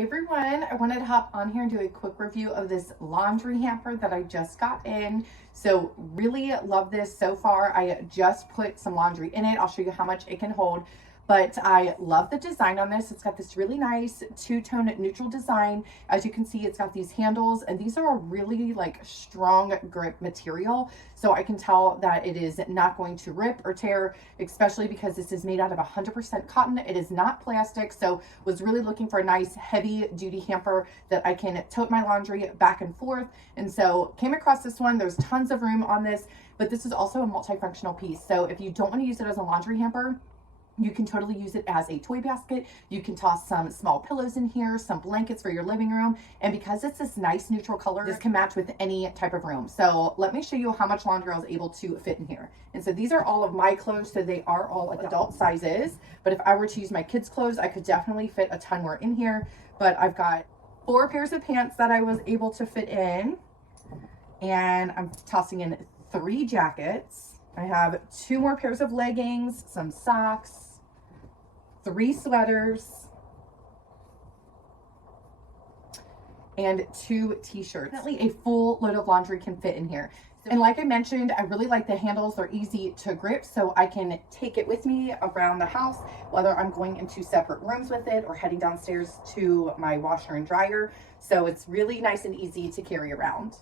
Hey everyone, I wanted to hop on here and do a quick review of this laundry hamper that I just got in. So really love this so far. I just put some laundry in it. I'll show you how much it can hold. But I love the design on this. It's got this really nice two-tone neutral design. As you can see, it's got these handles, and these are a really like strong grip material. So I can tell that it is not going to rip or tear, especially because this is made out of 100% cotton. It is not plastic. So was really looking for a nice heavy duty hamper that I can tote my laundry back and forth. And so came across this one. There's tons of room on this, but this is also a multifunctional piece. So if you don't want to use it as a laundry hamper, you can totally use it as a toy basket. You can toss some small pillows in here, some blankets for your living room. And because it's this nice neutral color, this can match with any type of room. So let me show you how much laundry I was able to fit in here. And so these are all of my clothes, so they are all adult sizes. But if I were to use my kids' clothes, I could definitely fit a ton more in here. But I've got 4 pairs of pants that I was able to fit in. And I'm tossing in 3 jackets. I have 2 more pairs of leggings, some socks, 3 sweaters, and 2 t-shirts. Definitely a full load of laundry can fit in here. And like I mentioned, I really like the handles. They're easy to grip, so I can take it with me around the house, whether I'm going into separate rooms with it or heading downstairs to my washer and dryer. So it's really nice and easy to carry around.